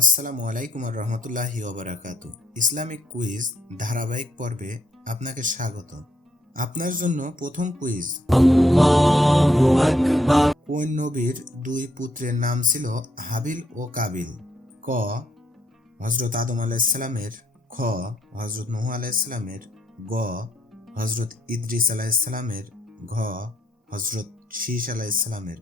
আসসালামু আলাইকুম আর রহমতুল্লাহি ওবরাকাতু ইসলামিক কুইজ ধারাবাহিক পর্বে আপনাকে স্বাগত। আপনার জন্য প্রথম কুইজ। কোন নবীর দুই পুত্রের নাম ছিল হাবিল ও কাবিল। ক হজরত আদম আলাইসালামের খ হজরত নহু আলাইসালামের গ হজরত ইদ্রিস আলাইসালামের ঘ হজরত শীষ আলাইসালামের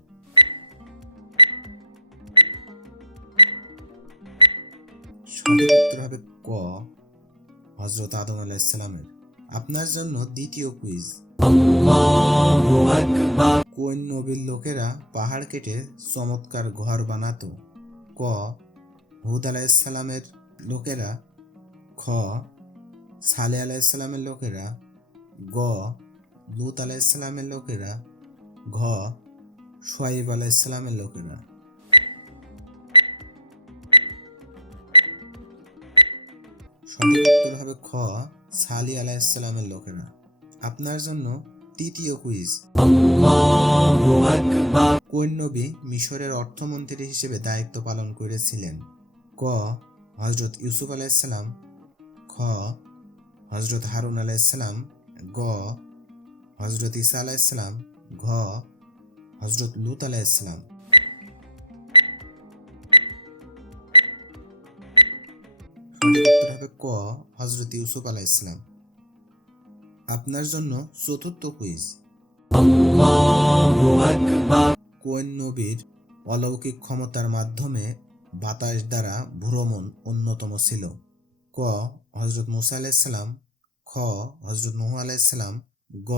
সঠিক উত্তর হবে ক হজরত আদম আলাইসালামের আপনার জন্য দ্বিতীয় কুইজ কোন নবীর লোকেরা পাহাড় কেটে চমৎকার ঘর বানাতো? ক হুদ আলাইসালামের লোকেরা। খ সালে আলাইসালামের লোকেরা। গ লুত আলাইসালামের লোকেরা। ঘ সোয়াইব আলাইসালামের লোকেরা। সঠিক উত্তর হবে খ সালি আলাইসালামের লোকেরা। আপনার জন্য তৃতীয় কুইজ। কোন নবী মিশরের অর্থমন্ত্রী হিসেবে দায়িত্ব পালন করেছিলেন। ক হজরত ইউসুফ আলাইসালাম খ হজরত হারুন আলাইসালাম গ হজরত ইসা আলাইসালাম ঘ হজরত লুত আলাইসালাম ক হজরত ইউসুফ আলাইসালাম আপনার জন্য চতুর্থ কুইজ কোন নবীর অলৌকিক ক্ষমতার মাধ্যমে বাতাস দ্বারা ভ্রমণ অন্যতম ছিল? ক হজরত মুসা আলাইসালাম খ হজরত নহু আলাইসালাম গ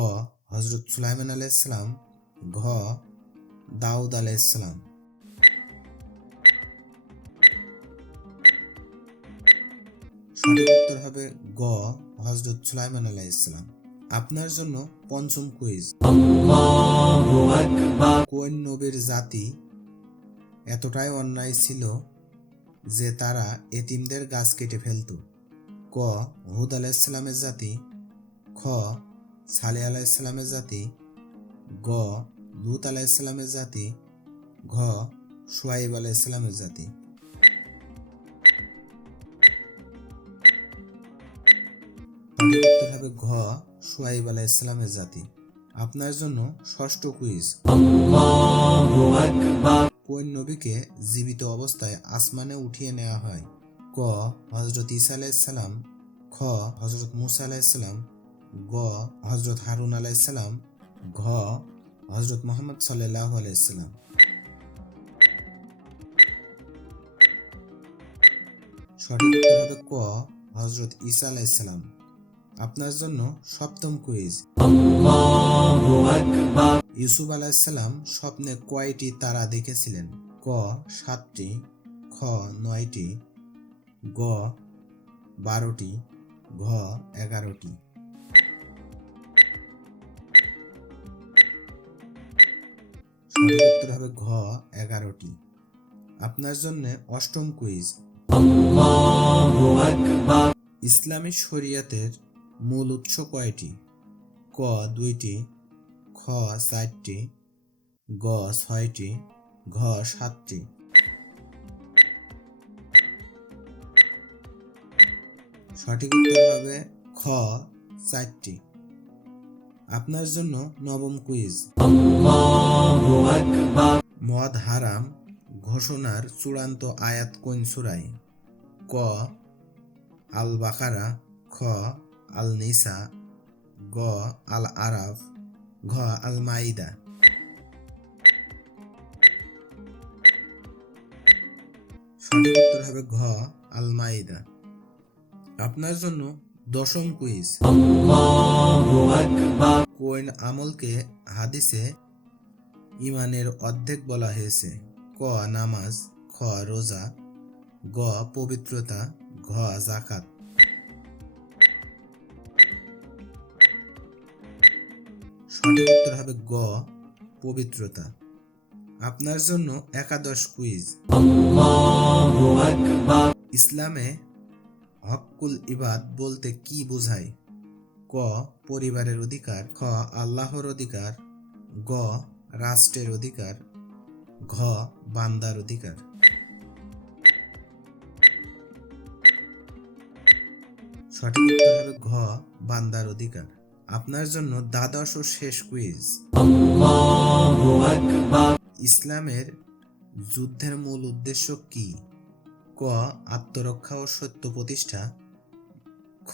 হজরত সুলাইমান আলাইসালাম ঘ দাউদ আলাইসালাম সঠিক উত্তর হবে গ হজরত সুলাইমান আলাইসালাম আপনার জন্য পঞ্চম কুইজ কোন নবীর জাতি এতটাই অন্যায় ছিল যে তারা এতিমদের গাছ কেটে ফেলত? ক হুদ আলাইসালামের জাতি। খ সালে আলাইসালামের জাতি। গ লুত আলাইসালামের জাতি। ঘ সোয়াইব আলাহ ইসলামের জাতি। হবে ঘ সোয়াইব আলাইসালামের জাতি। আপনার জন্য ষষ্ঠ কুইজ। কোন নবীকে জীবিত অবস্থায় আসমানে উঠিয়ে নেওয়া হয়? ক হজরত ইসা আলাইসালাম খ হজরত মুসা আলাইসালাম গ হজরত হারুন আলাইসালাম ঘ হজরত মোহাম্মদ সাল্লাহ আলাইসালাম সঠিক উত্তর হবে ক হজরত ঈসা আলাইসালাম আপনার জন্য সপ্তম কুইজ। ইউসুফ আলাইসাল্লাম স্বপ্নে কয়টি তারা দেখেছিলেন? ক সাতটি খ নয়টি গ বারোটি ঘ এগারোটি। উত্তর হবে ঘ এগারোটি। আপনার জন্য অষ্টম কুইজ। ইসলামী শরিয়াতের মূল উৎস কয়টি? ক দুইটি খ চারটি গ ছয়টি ঘ সাতটি। সঠিক উত্তর হবে খ চারটি। আপনার জন্য নবম কুইজ। মদ হারাম ঘোষণার চূড়ান্ত আয়াত কোন সুরাই ক আল বাকারা খ আল নিসা গ আল আরাফ ঘ আল মাইদা সঠিক উত্তর হবে ঘ আল মাইদা আপনার জন্য দশম কুইজ। কোন আমলকে হাদিসে ইমানের অর্ধেক বলা হয়েছে? ক নামাজ খ রোজা গ পবিত্রতা ঘ জাকাত সঠিক উত্তর হবে গ পবিত্রতা। আপনার জন্য একাদশ কুইজ। ইসলামে হকুল ইবাদ বলতে কি বোঝায়? ক পরিবারের অধিকার। খ আল্লাহর অধিকার। গ রাষ্ট্রের অধিকার। ঘ বান্দার অধিকার। সঠিক উত্তর হবে ঘ বান্দার অধিকার। আপনার জন্য দ্বাদশ ও শেষ কুইজ ইসলামের যুদ্ধের মূল উদ্দেশ্য কি? ক আত্মরক্ষা ও সত্য প্রতিষ্ঠা। খ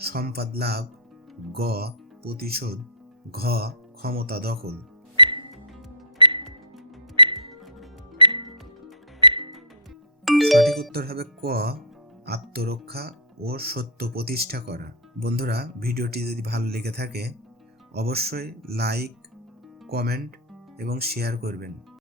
সম্পদ লাভ। গ প্রতিশোধ। ঘ ক্ষমতা দখল। সঠিক উত্তর হবে ক আত্মরক্ষা ও সত্য প্রতিষ্ঠা করা। বন্ধুরা, ভিডিওটি যদি ভালো লেগে থাকে, অবশ্যই লাইক কমেন্ট এবং শেয়ার করবেন।